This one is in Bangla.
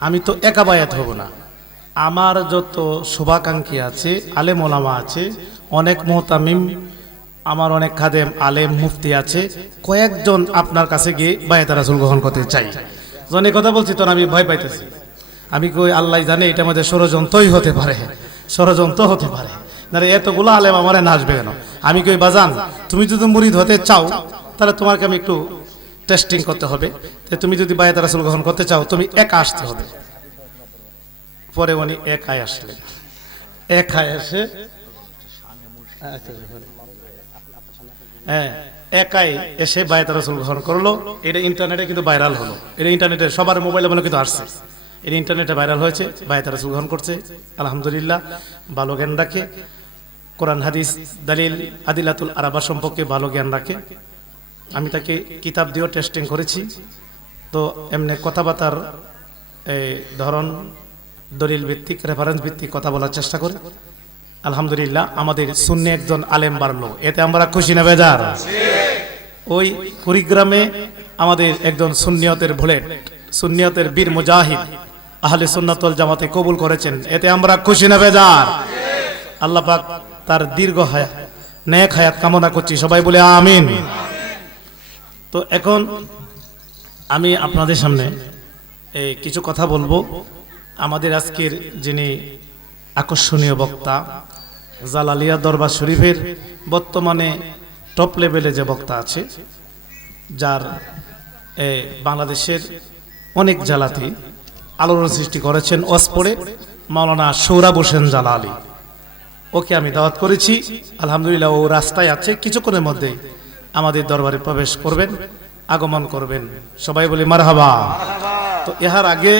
আমি তো একা বায়াত হব না, আমার যত শুভাকাঙ্ক্ষী আছে, আলেম ওলামা আছে, অনেক মুহতামিম, আমার অনেক খাদেম আলেম মুফতি আছে, কয়েকজন আপনার কাছে গিয়ে বায়াত রাসূল গ্রহণ করতে চাই। যখন কথা বলছি তখন আমি ভয় পাইতেছি। আমি কই আল্লাহ জানে এটা আমাদের ষড়যন্ত্রই হতে পারে, ষড়যন্ত্র হতে পারে। না এতগুলো আলেম আমারে নাচবে কেন? আমি কই বাজান, তুমি যদি মুরিদ হতে চাও তাহলে তোমাকে আমি একটু টেস্টিং করতে হবে। তুমি যদি বায়াত রাসূল গ্রহণ করতে চাও তুমি একা আসতে হবে। পরে উনি একাই আসলেন, একাই এসে একাই এসে বায়াত রাসূল গ্রহণ করলো। এটা ইন্টারনেটে কিন্তু ভাইরাল হলো, এটা ইন্টারনেটে সবার মোবাইলে মনে কিন্তু আসছে, এটা ইন্টারনেটে ভাইরাল হয়েছে। বায়াত রাসূল গ্রহণ করছে, আলহামদুলিল্লাহ। ভালো জ্ঞান রাখে, কোরআন হাদিস দালিল আদিলাতুল আরাবা সম্পর্কে ভালো জ্ঞান রাখে। আমি তাকে কিতাব দিয়েও টেস্টিং করেছি। তো এমনি কথাবার্তার ধরন দলিল ভিত্তিক, রেফারেন্স ভিত্তিক কথা বলার চেষ্টা করে। আলহামদুলিল্লাহ, আমাদের সুন্নি একজন আলেম বাড়লো, এতে আমরা খুশি না বেজার? ওই কুড়িগ্রামে আমাদের একজন সুন্নিয়তের বুলেট, সুন্নিয়তের বীর মুজাহিদ আহলে সুন্নাত ওয়াল জামাতে কবুল করেছেন, এতে আমরা খুশি না বেজার? আল্লাহ পাক তার দীর্ঘ হায়াত, নেক হায়াত কামনা করছি, সবাই বলে আমিন। তো এখন আমি আপনাদের সামনে কিছু কথা বলবো। আমাদের আজকের যিনি আকর্ষণীয় বক্তা, জালালিয়া দরবার শরীফের বর্তমানে টপ লেভেলে যে বক্তা আছে, যার বাংলাদেশের অনেক জেলাতে আলোড়ন সৃষ্টি করেছেন ওয়াজ পড়ে, মাওলানা সোহরাব হোসেন জালালি, ওকে আমি দাওয়াত করেছি। আলহামদুলিল্লাহ, ও রাস্তায় আছে, কিছুক্ষণের মধ্যে আমাদের দরবারে প্রবেশ করবেন, আগমন করবেন। সবাই বলি মারহাবা। তো ইহার আগে